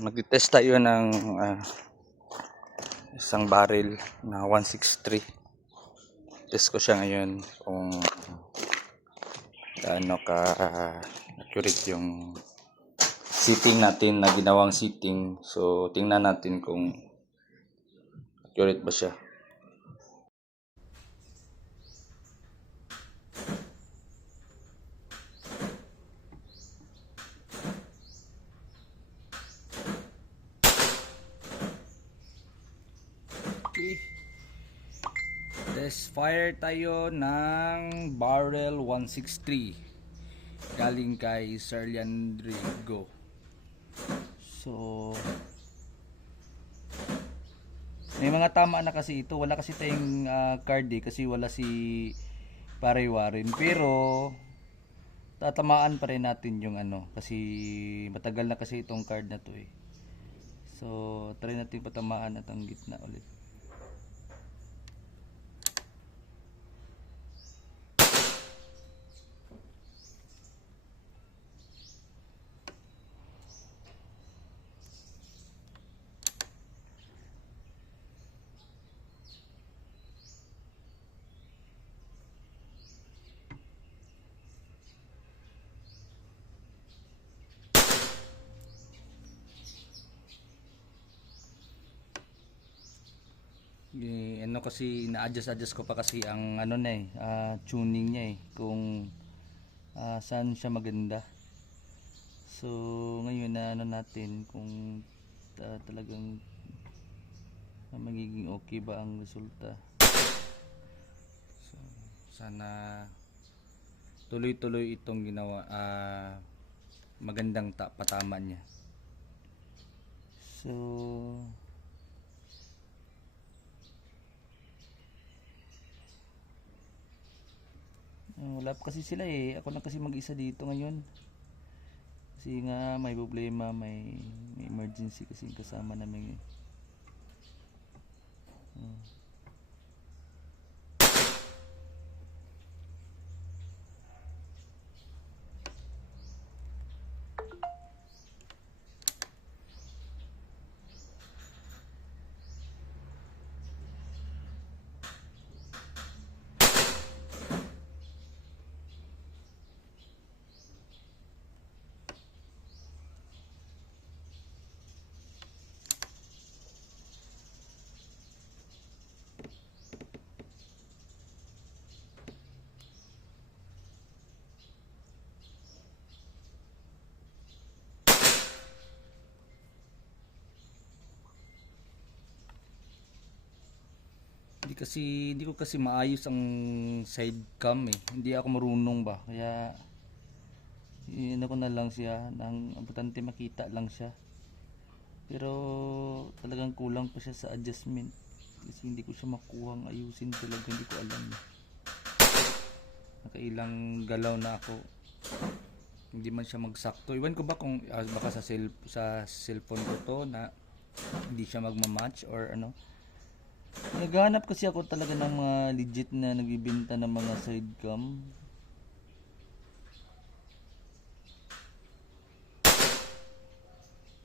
Magte-test tayo ng isang barrel na 163. Test ko siya ngayon kung gaano ka accurate yung seating natin na ginawang seating. So tingnan natin kung accurate ba siya. Okay. Test fire tayo ng barrel 163 galing kay Sir Leandrigo. So may mga tama na kasi ito. Wala kasi tayong card kasi wala si Pare Warren. Pero tatamaan pa rin natin yung kasi matagal na kasi itong card na to eh. So try natin patamaan at ang gitna ulit. Kasi na-adjust ko pa kasi ang tuning niya kung saan siya maganda. So ngayon na natin kung talagang magiging okay ba ang resulta. So sana tuloy-tuloy itong ginawa, magandang patama niya. So wala pa kasi sila ako lang kasi mag-isa dito ngayon kasi nga may problema, may emergency kasi kasama namin hindi ko kasi maayos ang side cam hindi ako marunong ba kaya ko na lang siya ang importante makita lang siya pero talagang kulang pa siya sa adjustment kasi hindi ko siya makuhang ayusin talaga, hindi ko alam nakailang galaw na ako hindi man siya magsakto. Iwan ko ba kung baka sa cellphone ko to na hindi siya magmamatch or ano. Naghahanap kasi ako talaga ng mga legit na nagbibenta ng mga side cam.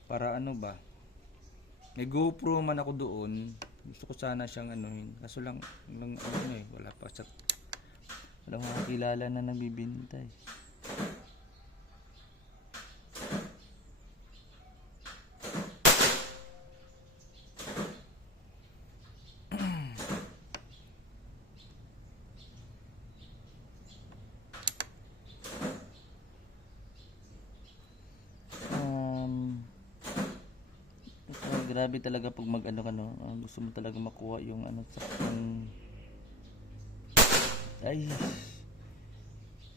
Para ano ba? May GoPro man ako doon. Gusto ko sana siyang anuhin. Kaso lang wala pa siya. Wala mga kilala na nagbibenta grabe talaga pag gusto mo talaga makuha yung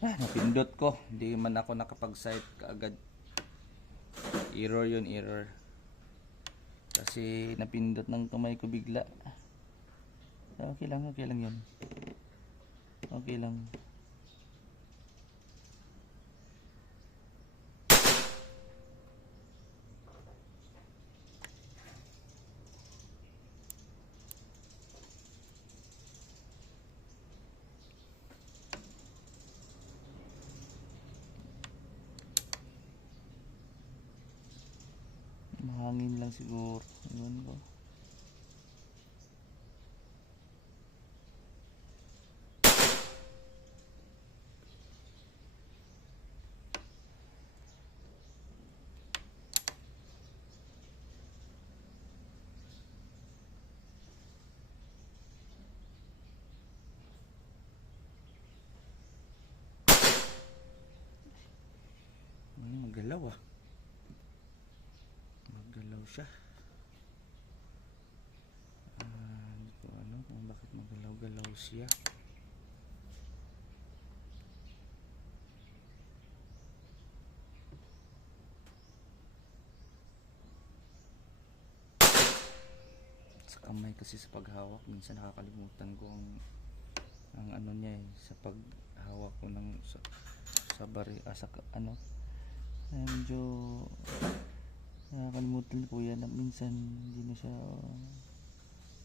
napindot ko, hindi man ako nakapag-sight kaagad. Error kasi napindot ng kamay ko bigla. Okay lang yun, okay lang. hangin lang siguro. Yun ko. Magalaw ah. Magalaw siya. Hindi ko alam kung bakit magalaw-galaw siya. Sa kamay kasi sa paghawak, minsan nakakalimutan ko ang ano niya eh, sa paghawak ko ng sa bari, sa ano. Medyo nakakalimutan ko yan na minsan hindi na siya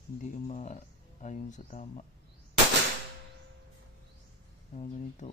hindi umaayon sa tama. Ganito.